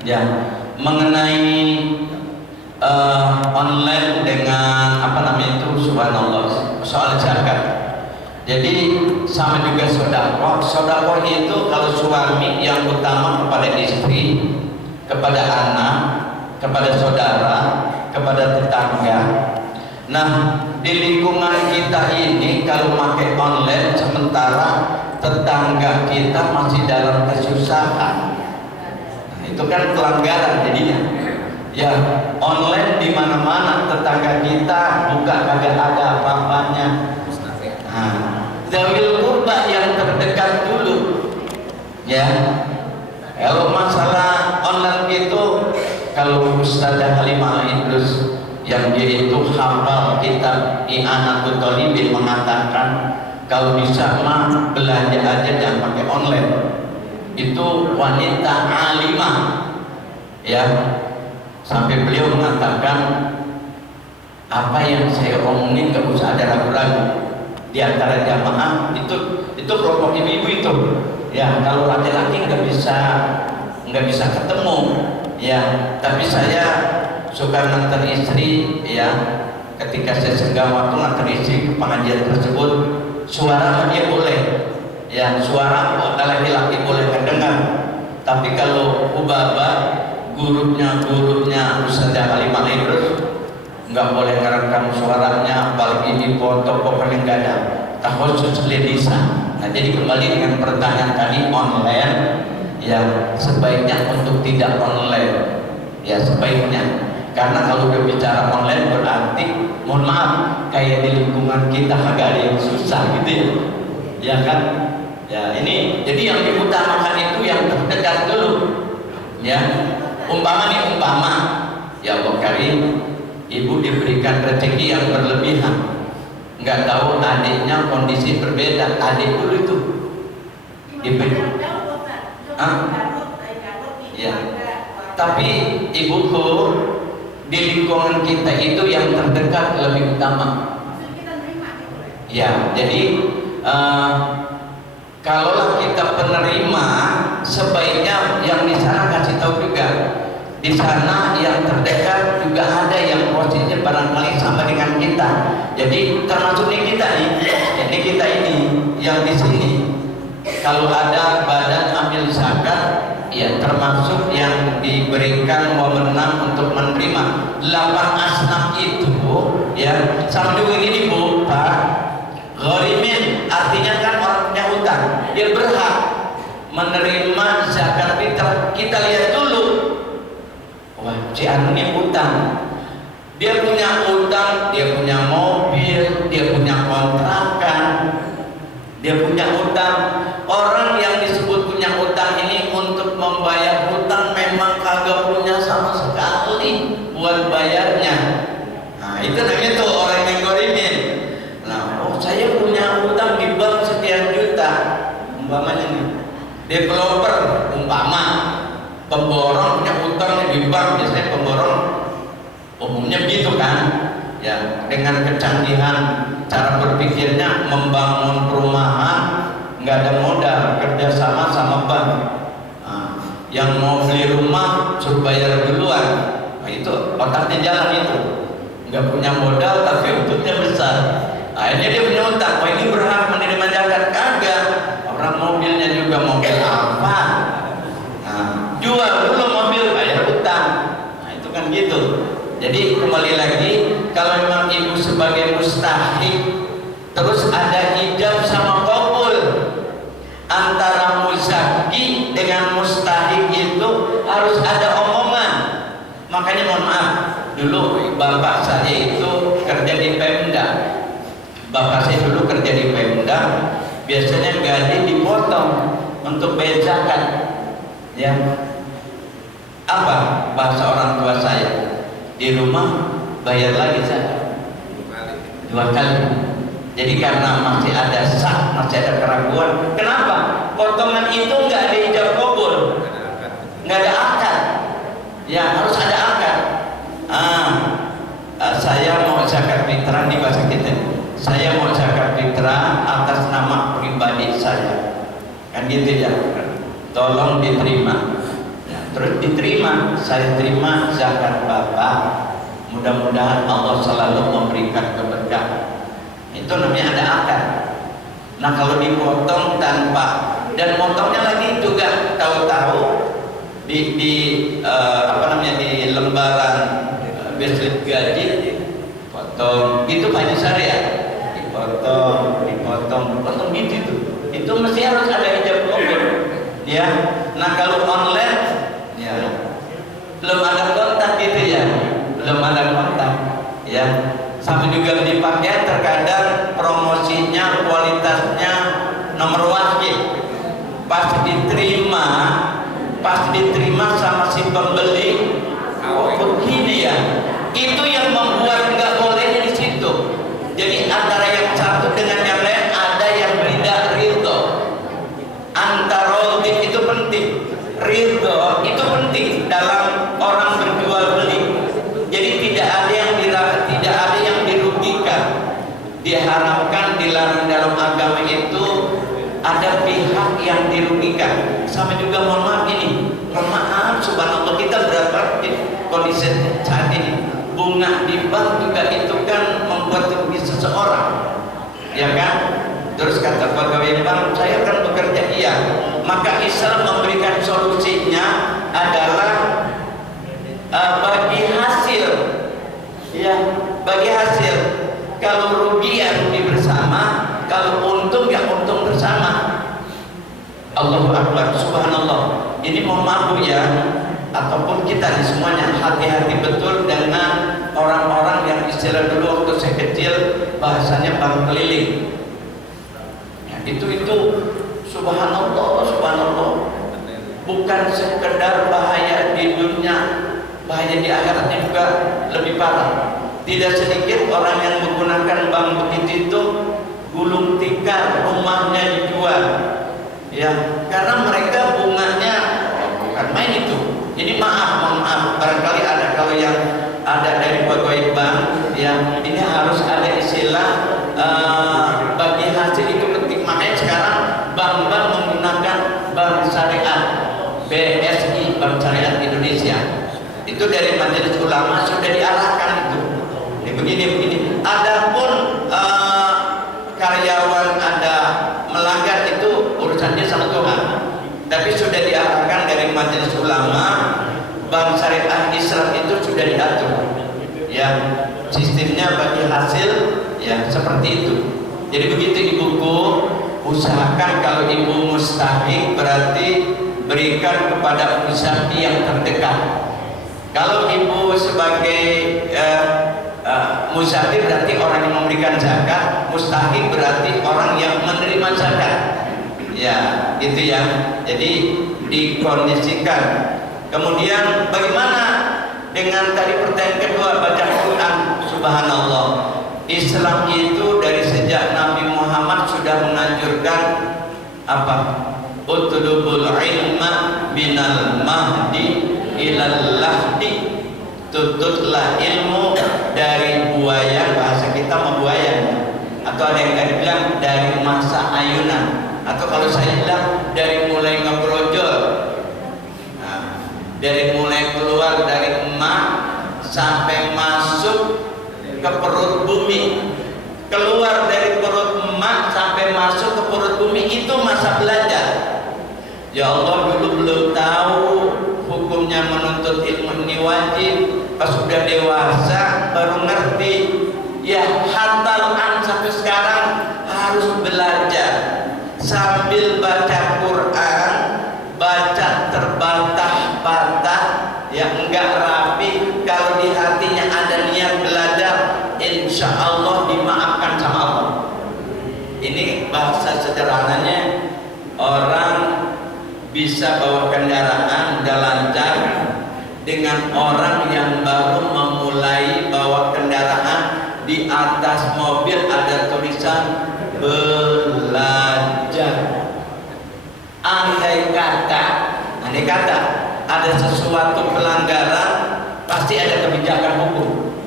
Ya, mengenai online dengan apa namanya itu, subhanallah, soal zakat. Jadi sama juga sedekah. Sedekah itu kalau suami yang utama kepada istri, kepada anak, kepada saudara, kepada tetangga. Nah, di lingkungan kita ini kalau pakai online, sementara tetangga kita masih dalam kesusahan. Nah, itu kan pelanggaran jadinya. Ya, online di mana-mana, tetangga kita buka kagak ada apa-apanya. Nah, zawil qurba yang terdekat dulu. Ya. Kalau masalah online itu, kalau Ustazah Halimah Idrus yang dia itu hafal kitab I'anatul Thalibin mengatakan kalau bisa mah belanja aja jangan pakai online. Itu wanita alimah, ya. Sampai beliau mengatakan apa yang saya omongin gak usah ada ragu-ragu. Di antara jamaah itu kelompok ibu-ibu itu, ya. Kalau laki-laki nggak bisa ketemu, ya. Tapi saya suka ngantar istri, ya. Ketika saya senggang waktu ngantar istri ke pengajian tersebut, suara dia boleh, ya. Suara laki-laki boleh terdengar. Tapi kalau ubaba gurupnya Ustazah Halimah Idrus nggak boleh ngerekam suaranya, apalagi di foto, pokoknya nggak ada. Khusus Ledisa. Nah, jadi kembali dengan pertanyaan tadi online, ya sebaiknya untuk tidak online, ya sebaiknya. Karena kalau udah bicara online berarti, mohon maaf, kayak di lingkungan kita agak ada yang susah gitu ya, ya kan? Ya ini, jadi yang diutamakan itu yang terdekat dulu, ya. Umpama, ya Allah Karim, ibu diberikan rezeki yang berlebihan, nggak tahu adiknya kondisi berbeda, adik dulu itu diberi, ya. Tapi ibuku, di lingkungan kita itu yang terdekat lebih utama, ya. Jadi kalaulah kita penerima, sebaiknya yang di sana kasih tahu juga. Di sana yang terdekat juga ada yang posisinya barangkali sama dengan kita. Jadi termasuk kita ini yang di sini. Kalau ada badan amil zakat, ya termasuk yang diberikan wewenang untuk menerima 8 asnaf itu, ya. Sama juga gini Bu, Pak. Gharimin artinya kan orang punya utang, dia berhak menerima zakat fitrah. Kita lihat dulu, wah si anu ini utang, dia punya utang, dia punya mobil, dia punya kontrakan, dia punya utang. Orang yang disebut punya utang ini untuk membayar utang memang kagak punya sama sekali buat bayarnya. Nah itu namanya tuh orang yang gharimin. Nah, oh saya punya utang di bank sekian juta, umpamanya nih. Developer umpama, pemborong punya utang di bank, biasanya pemborong umumnya begitu kan, ya. Dengan kecanggihan cara berpikirnya membangun perumahan, nggak ada modal, kerjasama sama bank. Nah, yang mau beli rumah suruh bayar duluan. Nah itu otaknya jalan itu, nggak punya modal tapi untungnya besar. Akhirnya dia punya utang. Wah ini berhak menerima zakat, kagak. Orang mobilnya juga mobil apa? Nah, jual dulu mobil, bayar utang. Nah itu kan gitu. Jadi kembali lagi, kalau memang ibu sebagai mustahik, terus ada ijab sama qabul, antara muzaki dengan mustahik itu harus ada omongan. Makanya mohon maaf, dulu bapak saya itu kerja di Pemda. Bapak saya dulu kerja di Pemda, biasanya gaji dipotong untuk bayar zakat, ya. Apa bahasa orang tua saya? Di rumah bayar lagi zakat 2 kali. Jadi karena masih ada sah, masih ada keraguan. Kenapa? Potongan itu nggak ada ijab qabul, nggak ada akad. Ya harus ada akad. Saya mau zakat fitrah di bahasa kita. Saya mau zakat fitrah atas nama pribadi saya. Kan gitu ya. Tolong diterima. Ya. terus diterima, saya terima zakat Bapak, mudah-mudahan Allah selalu memberikan keberkahan. Itu namanya ada akad. Nah kalau dipotong tanpa, dan motongnya lagi juga tahu-tahu di lembaran slip gaji potong itu Pak Haji Syariah, dipotong gitu tuh. Itu mesti harus ada ijab kabul ya. Nah kalau online ya belum ada kontak gitu ya, belum ada kontak ya. Sama juga di pakaian terkadang promosinya kualitasnya nomor wajib, pas diterima sama si pembeli begini ya. Itu yang membuat nggak bolehnya di situ. Jadi antara yang satu dengan yang lain ada yang tidak ridho. Antara itu penting, ridho itu penting dalam orang berjual beli. Jadi tidak ada yang dirugikan. Diharapkan dilarang dalam agama itu ada pihak yang dirugikan. Sama juga mohon maaf ini, subhanallah kita berapa kondisi saat ini. Bunga di bank juga itu kan membuat rugi seseorang, ya kan? Terus kata pegawai bank, saya akan bekerja, iya. Maka Islam memberikan solusinya adalah bagi hasil, ya, bagi hasil. Kalau rugi ya rugi bersama, kalau untung ya untung bersama. Allahu Akbar, subhanallah. Ini mohon maaf ya, ataupun kita di semuanya hati-hati betul dengan orang-orang yang istilah dulu waktu saya kecil bahasanya bank keliling ya, itu subhanallah bukan sekedar bahaya di dunia, bahaya di akhiratnya juga lebih parah. Tidak sedikit orang yang menggunakan bank begitu itu gulung tikar, rumahnya dijual ya, karena mereka bunganya bukan main itu. Jadi maaf, barangkali ada kalau yang ada dari pegawai bank yang ini harus ada istilah bagi hasil itu penting. Makanya sekarang bank-bank menggunakan bank syariah, BSI, Bank Syariah Indonesia. Itu dari Majelis Ulama sudah diarahkan itu. Ini begini. Adapun karyawan ada melanggar itu urusannya sama Tuhan. Tapi sudah diarahkan dari Majelis Ulama, Bank Syariah Islam itu sudah diatur ya, sistemnya bagi hasil ya seperti itu. Jadi begitu ibuku, usahakan kalau ibu mustahik berarti berikan kepada musafir yang terdekat. Kalau ibu sebagai musafir berarti orang yang memberikan zakat, mustahik berarti orang yang menerima zakat ya, gitu ya. Jadi dikondisikan. Kemudian bagaimana dengan tadi pertanyaan kedua, baca Quran? Subhanallah, Islam itu dari sejak Nabi Muhammad sudah menganjurkan apa? Utlubul ilma minal mahdi ilal lahdi. Tututlah ilmu dari buaya, bahasa kita membuaya, atau ada yang bilang dari masa ayunan, atau kalau saya bilang dari mulai ngebrojol, dari mulai keluar dari emak sampai masuk ke perut bumi. Keluar dari perut emak sampai masuk ke perut bumi itu masa belajar. Ya Allah, dulu belum tahu hukumnya menuntut ilmu ini wajib. Pas sudah dewasa baru ngerti. Ya hatalan sampai sekarang harus belajar sambil baca Quran, baca terbantah-bantah yang enggak rapi. Kalau di hatinya ada niat belajar, insya Allah dimaafkan sama Allah. Ini bahasa sederhananya, orang bisa bawa kendaraan udah lancar dengan orang yang baru memulai bawa kendaraan. Di atas mobil ada tulisan belajar. Andai kata ada sesuatu pelanggaran, pasti ada kebijakan hukum.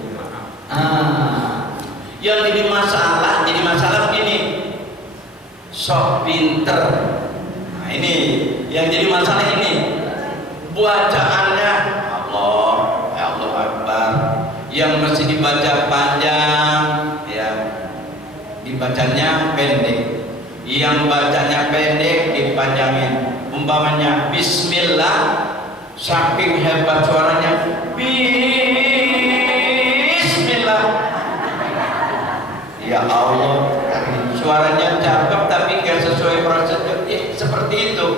Yang jadi masalah begini, sok pinter. Nah, ini yang jadi masalah ini. bacaannya Allah, ya Allah Akbar, yang mesti dibaca panjang, ya dibacanya pendek, yang bacanya pendek dipanjangin. Umpamanya Bismillah, saking hebat suaranya Bismillah, ya Allah, suaranya cakep tapi nggak sesuai prosedur, seperti itu.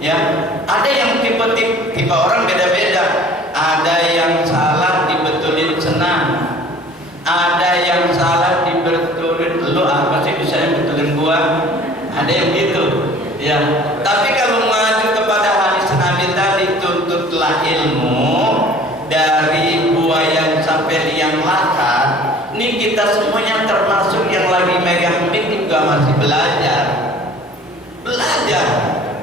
Ya, ada yang tipe orang beda-beda. Ada yang salah dibetulin senang, ada yang salah dibetulin lu apa sih bisa betulin gua, ada yang gitu. Ya, tapi kalau mengacu kepada hadis Nabi tadi, tuntutlah ilmu dari buaya sampai liang lahat. Ini kita semuanya termasuk yang lagi megang mic juga masih belajar.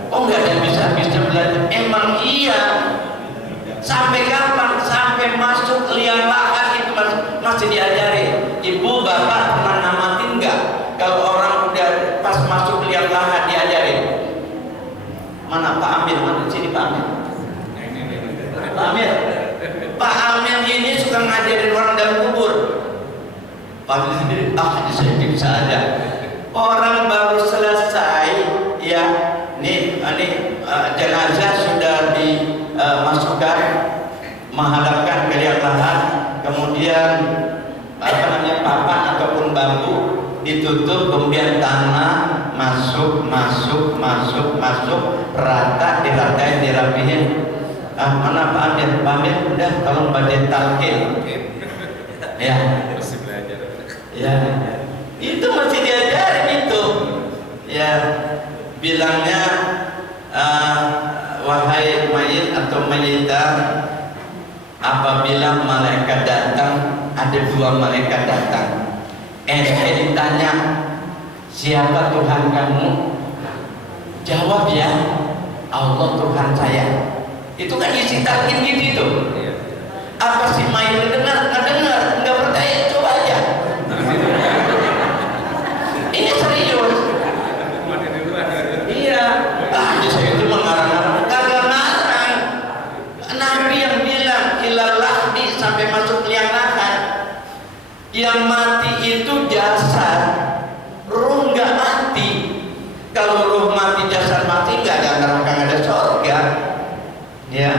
Oh nggak ada bisa belajar. Emang iya. Sampai kapan? Sampai masuk liang lahat itu masih diajari. Ibu bapak pernah namatin nggak? Kalau orang udah pas masuk liang lahat diajarin. Mana Pak Amir? Mana sini Pak Amir? Pak Amir. Pak Amir ini suka ngajarin orang dalam kubur. Pak Amir sendiri, saya bisa aja. Orang baru selesai, ya, nih jenazah sudah dimasukkan, menghadapkan ke liang lahat, kemudian papan ataupun bambu ditutup, kemudian tanah masuk, rata, diratain, dirapihin. Mana Pak Amir? Pak Amir udah tolong baca talqin. Ya. Masih belajar. Ya. Itu masih diajarin itu. Ya. Bilangnya wahai mayit atau mayitan, apabila malaikat datang, ada dua malaikat datang. Ditanya, siapa Tuhan kamu? Jawab ya, Allah Tuhan saya. Itu kan isi talqin gitu. Apa sih mayit dengar? Nggak dengar, nggak percaya, coba aja. Ini serius. Iya. Saya itu mengarang-arang, kagak ngarang. Nabi yang bilang ilallah sampai masuk liang lahat. Yang mati itu jasad, ruh nggak mati. Kalau ruh mati, jasad mati, nggak ada neraka, nggak ada surga. Ya,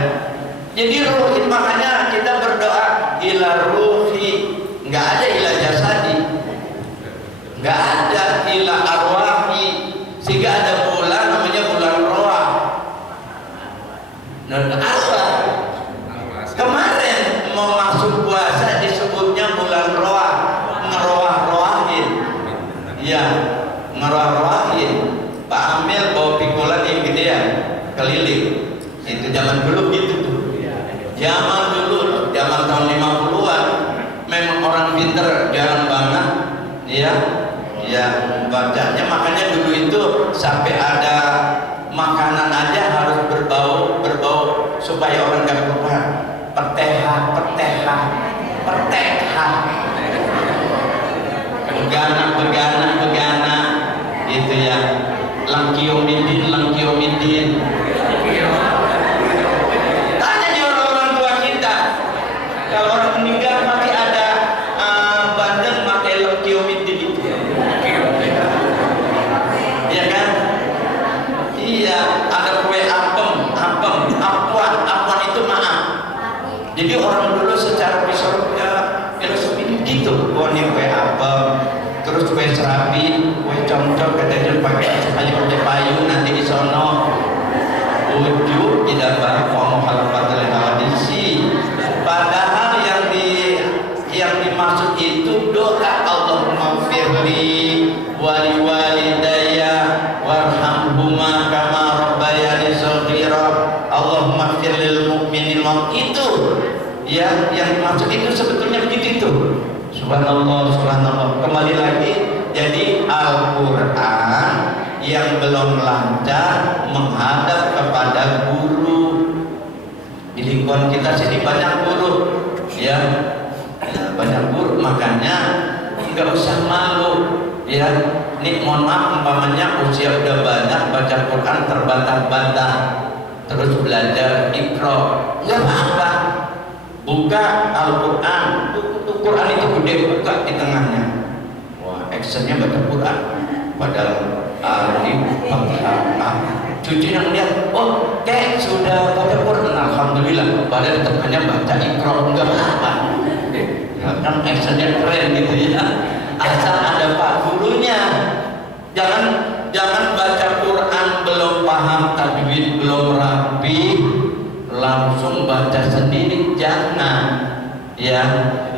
jadi ruh, makanya kita berdoa ila ruhi, nggak ada ila jasadi, nggak ada ila arwahi, sehingga ada bulan namanya bulan roah. Dan apa? Kemarin mau masuk puasa disebutnya bulan roah, ngeroah-roahin, ya, ngeroah-roahin. Pak Amir bawa pikulan yang gedean, keliling. Itu zaman dulu gitu tuh. Zaman dulu, zaman tahun 50-an, memang orang pinter, jarang banget, ya, bacanya. Makanya dulu itu sampai ada makanan aja harus berbau supaya orang gak keluar. Perteha, begana, itu ya. Langkiomidin. Tanya di orang tua kita, kalau orang meninggal masih ada bandeng pakai langkiomidin itu, ya kan? Iya, ada kue apem itu maaf. Jadi orang dulu secara filosofi gitu, ini kue apem, terus kue serabi, kue comcok, katanya pakai supaya pakai payung nanti di sono. Ujuk tidak bahagia halafatul hadisi. Padahal yang dimaksud itu doa Allahumma firli wali walidayya warhamhuma kama rabbayani shaghira. Allahumma firlil mu'minin itu ya, yang dimaksud itu sebetulnya begitu. Subhanallah. Kembali lagi, jadi Al-Quran yang belum lancar menghadap kepada guru. Di lingkungan kita sini banyak guru, ya, banyak guru, makanya nggak usah malu, ya. Ini mohon maaf, umpamanya usia udah banyak, baca Quran terbantah-bantah, terus belajar Iqra, nggak apa-apa. Buka Al-Quran, Quran itu gede, buka di tengahnya. Wah, actionnya baca Quran. Padahal alif, fathah. Cucunya melihat, oh, kayak sudah baca Quran, alhamdulillah. Padahal di tengahnya baca Iqra, nggak apa-apa. Ya, kan actionnya keren gitu ya. Asal ada pak gurunya. Jangan baca Quran belum paham tajwid, belum rapi, langsung baca sendiri, jangan ya.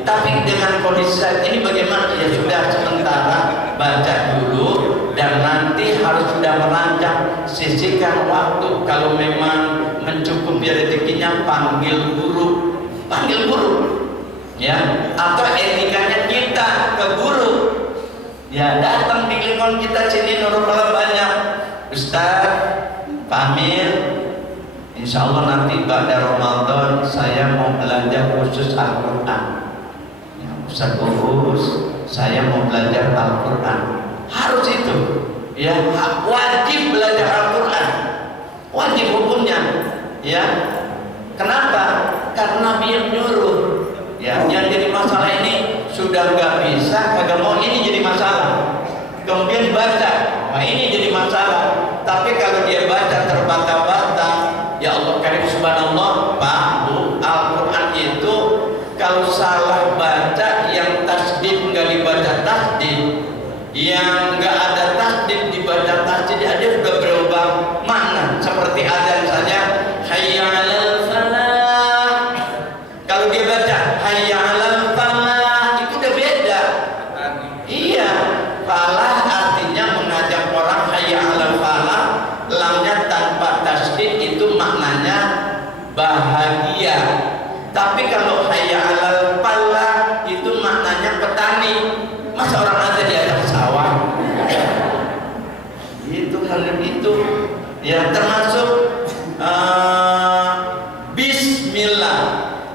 Tapi dengan kondisi saat ini bagaimana? Ya sudah, sementara baca dulu, dan nanti harus sudah merancang, sisihkan waktu. Kalau memang mencukupi rezekinya, panggil guru ya, atau etikanya kita ke guru ya, datang di lingkungan kita sini nurul banyak. Ustaz, Pamir, insya Allah nanti pada Ramadan saya mau belajar khusus Al-Quran ya, Ustaz Urus, saya mau belajar Al-Quran. Harus itu ya, wajib belajar Al-Quran, wajib hukumnya ya. Kenapa? Karena Nabi yang nyuruh ya. Yang jadi masalah ini sudah nggak bisa, kagak mau, ini jadi masalah. Kemudian baca, nah ini jadi masalah. Tapi kalau dia baca terbata-bata, ya Allah karim, subhanallah, Pak Bu, Al-Quran itu kalau salah baca, yang tasdid nggak dibaca tasdid, yang nggak ada tasdid dibaca tasdid, dia sudah berubah makna. Seperti azan saja, hayya 'alal falah, kalau dia baca hayya 'alal falah, itu udah beda. Iya, falah artinya mengajak orang, hayya 'alal falah, lamnya tanpa tasdid itu maknanya bahagia. Tapi kalau hayya 'alal falah itu maknanya petani. Masa orang ada di atas sawah? Itu hal itu ya, termasuk bismillah.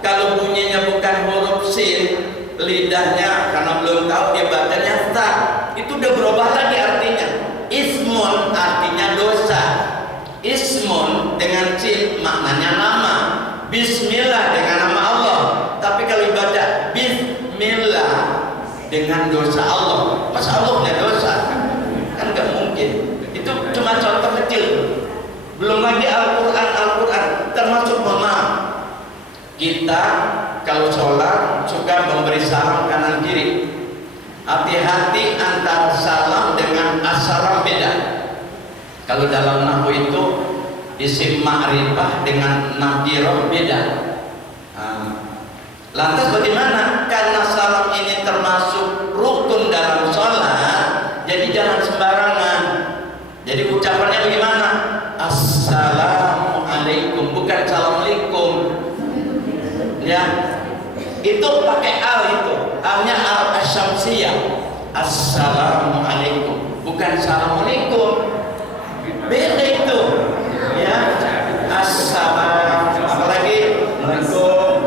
Kalau bunyinya bukan huruf sin, lidahnya karena belum tahu dia bacanya ta, itu udah berubah lagi artinya. Ismun artinya dosa. Ismun dengan sin maknanya nama. Bismillah dengan nama Allah. Tapi kalau dibaca bismillah dengan dosa Allah, masa Allah punya dosa? Kan nggak mungkin. Itu cuma contoh kecil. Belum lagi Al-Quran termasuk, mohon maaf, kita kalau sholat suka memberi salam kanan kiri. Hati-hati antara salam dengan assalam beda. Kalau dalam nahwu itu isim ma'rifah dengan nakirah beda. Lantas bagaimana? Karena salam ini termasuk rukun dalam sholat, jadi jangan sembarangan. Jadi ucapannya bagaimana? Assalamualaikum, bukan assalamualaikum ya. Itu pakai al, itu alnya al asyamsiyah. Assalamualaikum, bukan assalamualaikum, beda itu ya. Assalam, apalagi Waalaikumsalam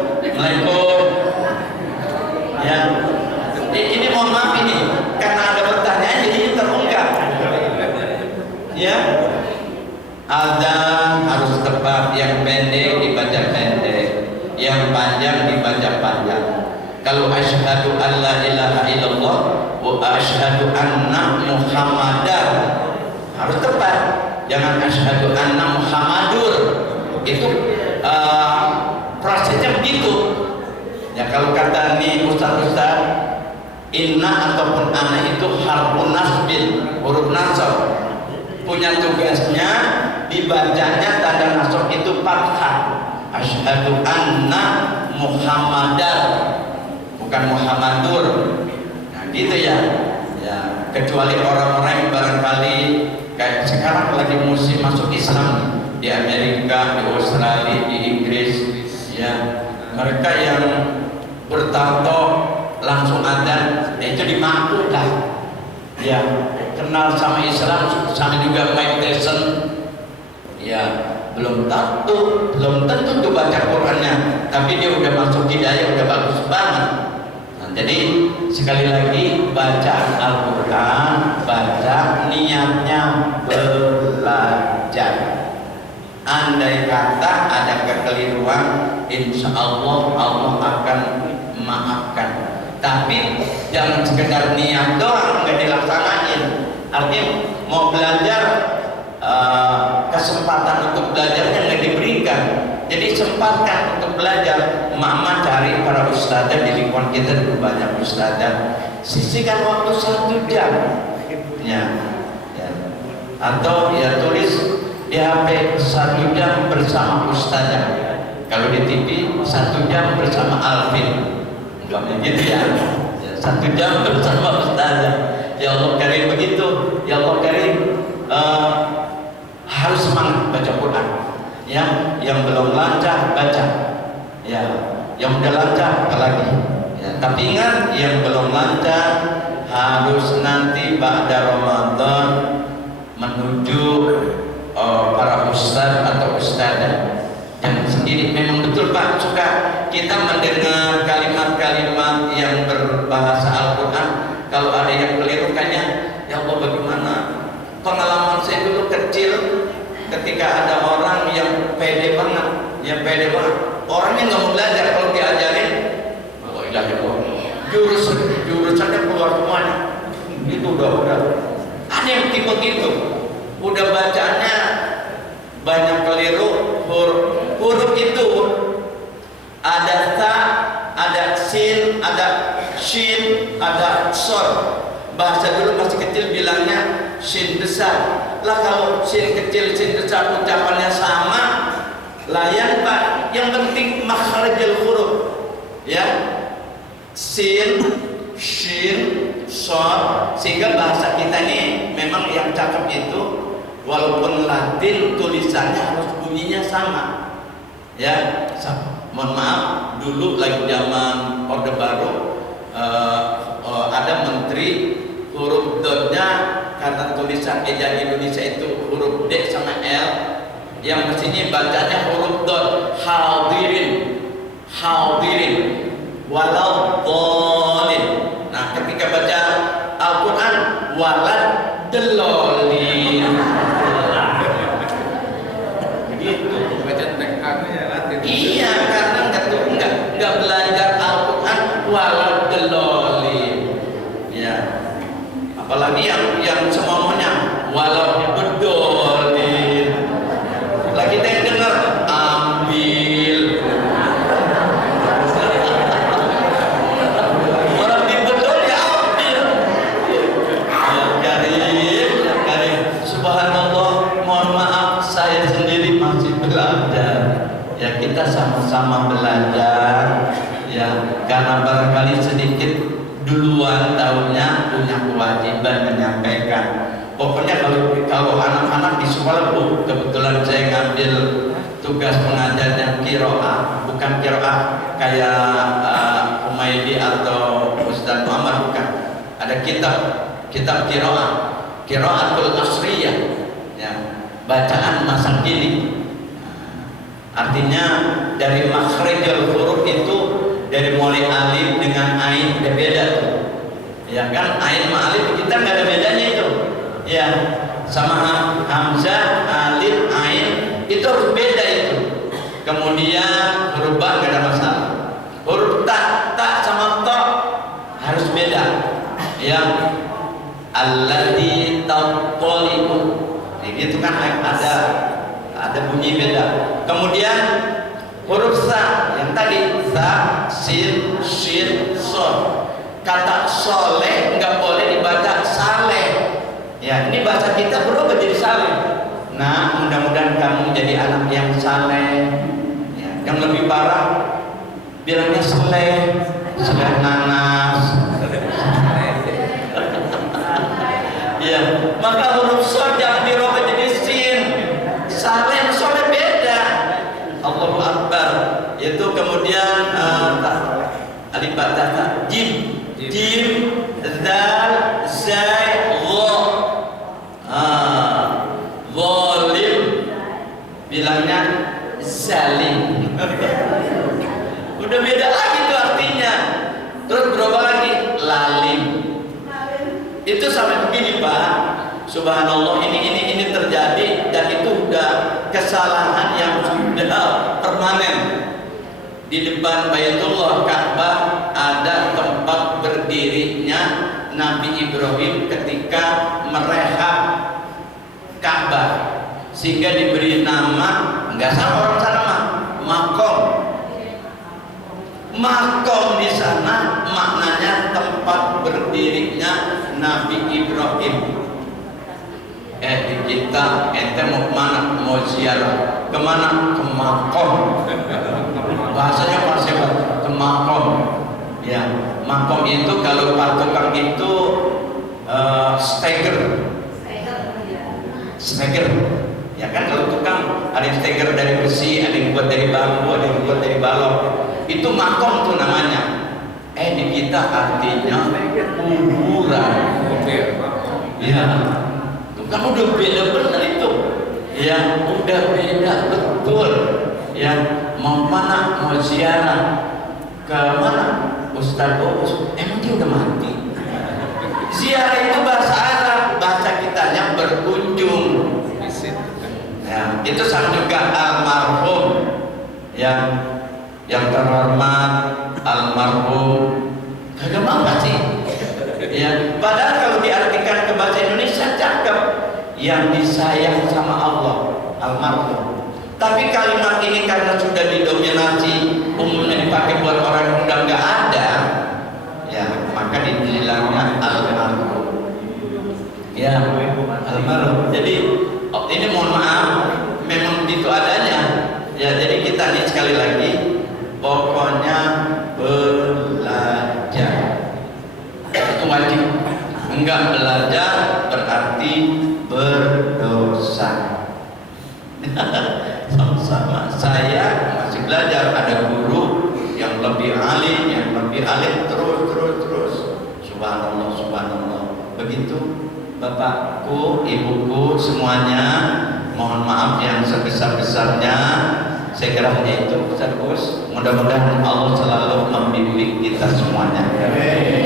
ya. Ini mohon maaf, ini karena ada pertanyaan jadi ini terungkap ya. Adzan harus tepat, yang pendek dibaca pendek, yang panjang dibaca panjang. Kalau asyhadu an la ilaha illallah wa asyhadu anna muhammadar harus tepat, jangan asyhadu anna muhammadur. Itu prosesnya begitu ya. Kalau kata nih ustaz, inna ataupun ana itu harfun nasbin, huruf nasab, punya tugasnya dibacanya tanda nasab itu fathah. Asyhadu anna muhammadar, bukan muhammadur. Nah gitu ya. Ya, kecuali orang-orang yang barangkali kayak sekarang lagi musim masuk Islam di Amerika, di Australia, di Inggris ya, mereka yang bertato langsung adzan, itu dimaklumkan ya, kenal sama Islam, sama juga Mike Tyson ya, belum tentu tuh baca Qurannya, tapi dia udah masuk hidayah, udah bagus banget. Nah, jadi sekali lagi, baca Al-Quran, baca niatnya belajar. Andai kata ada kekeliruan, insya Allah Allah akan maafkan. Tapi jangan sekedar niat doang nggak dilaksanain. Artinya mau belajar, kesempatan untuk belajarnya nggak diberikan. Jadi sempatkan untuk belajar. Mama cari para ustadzah di lingkungan kita dulu banyak ustadzah. Sisihkan waktu 1 jam. Ya. Atau ya tulis di HP 1 jam bersama ustadzah. Kalau di TV 1 jam bersama Alvin. Enggak begitu ya. 1 jam bersama ustadzah. Ya Allah karim begitu. Ya Allah karim, harus semangat baca Quran. Ya, yang belum lancar baca. Ya, yang udah lancar apalagi. Ya, tapi ingat yang belum lancar harus nanti ba'da Ramadan menuju para ustaz atau ustazah yang sendiri. Memang betul Pak, suka kita mendengar kalimat-kalimat yang berbahasa Al-Quran. Kalau ada yang keliru kayaknya, ya Allah bagaimana? Pengalaman saya dulu kecil, ketika ada orang yang pede banget, orangnya nggak mau belajar, kalau diajarin, oh ilah jurusannya keluar semuanya. Itu udah. Ada yang tipe gitu, udah bacanya banyak keliru. Huruf itu ada ta, ada sin, ada shin, ada sod. Bahasa dulu masih kecil bilangnya sin besar. Lah kalau sin kecil, sin besar ucapannya sama, layan Pak. Yang penting makhrajul huruf. Ya. Sin, shin, sod, sehingga bahasa kita ini memang yang cakep itu walaupun Latin tulisannya harus bunyinya sama. Ya, mohon maaf, dulu lagi zaman Orde Baru ada menteri huruf dotnya karena tulisan ejaan Indonesia itu huruf D sama L, yang mestinya bacanya huruf dot. Hadirin walau dhalin. Nah, ketika baca Al-Quran walad delolin. Begitu baca tekannya Latin. Iya, karena enggak belajar Al-Quran walad delolin. Ya. Apalagi yang semuanya walau bedolin. Lagi kita yang dengar ambil. Orang di bedol ya ambil. Ya karim. Subhanallah, mohon maaf saya sendiri masih belajar. Ya kita sama-sama belajar. Ya karena barangkali sedikit duluan tahunnya punya kewajiban menyampaikan. Pokoknya kalau anak-anak di sekolah, kebetulan saya ngambil tugas pengajarnya qiraah, bukan qiraah kayak Humaydi atau Ustaz Muhammad, bukan. Ada kitab qiraatul asriyah, ya, bacaan masa kini. Artinya dari makhrajul huruf itu dari mulai alif dengan ain udah beda tuh. Ya kan, ain sama alif kita nggak ada bedanya itu. Ya, sama hamzah, alif, ain itu harus beda itu. Kemudian huruf ba nggak ada masalah. Huruf ta sama to harus beda. Ya, alladzi taqalibu. Itu kan ada bunyi beda. Kemudian huruf sa yang tadi sa, sin, shin, son. Kata soleh nggak boleh dibaca saleh. Ya, ini bahasa kita berubah jadi saleh. Nah, mudah-mudahan kamu jadi anak yang saleh. Ya, yang lebih parah bilangnya saleh nanas. Ya, maka huruf so jangan dirubah jadi sin. Saleh soleh beda. Allahu Akbar. Itu kemudian alif ba ta jim, dal, zai, gha. Zalim bilangnya zalim. Udah beda lagi tuh artinya. Terus berubah lagi lalim. Itu sampai begini Pak. subhanallah ini terjadi, dan itu udah kesalahan yang sudah permanen. Di depan Baitullah Ka'bah ada tempat berdirinya Nabi Ibrahim ketika merehab Ka'bah, sehingga diberi nama, nggak sama orang sana mah, makom. Makom di sana maknanya tempat berdirinya Nabi Ibrahim. Di kita ente mau kemana? Mau ziarah kemana? Ke makom. Bahasanya bahasa ke makom. Ya, makom itu kalau patokan itu steger. Steger. Ya kan, kalau tukang ada yang steger dari besi, ada yang buat dari bambu, ada yang buat dari balok. Itu makom tuh namanya. Di kita artinya kuburan. Ya. Kamu udah beda benar itu. Ya, udah beda betul. Ya, mau mana? Mau ziarah ke mana? Ustaz Boos, emang dia udah mati? Ziarah itu bahasa Arab, bahasa kitanya berkunjung. Ya, itu sama juga almarhum. Yang terhormat almarhum. Kagak apa sih? Ya, padahal kalau diartikan ke bahasa Indonesia cakep, yang disayang sama Allah, almarhum. Tapi kalimat ini karena sudah didominasi, umumnya dipakai buat orang yang udah nggak ada, ya maka dibilangnya almarhum. Ya, almarhum. Jadi ini mohon maaf, memang begitu adanya. Ya, jadi kita nih sekali lagi, pokoknya belajar. Itu wajib. Enggak belajar berarti berdosa. Sama-sama. Saya masih belajar, ada guru yang lebih alim, terus. Subhanallah, subhanallah. Begitu bapakku, ibuku, semuanya. Mohon maaf yang sebesar-besarnya. Saya kira hanya itu, Ustaz. Mudah-mudahan Allah selalu membimbing kita semuanya.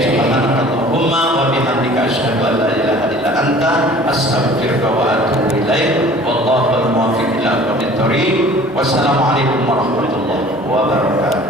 Subhanallahumma wa bihamdika asyhadu an la ilaha illa anta astaghfiruka wa atubu ilaik. Wallahu al-muwaffiq ila aqwamit thoriq. Wassalamualaikum warahmatullahi wabarakatuh.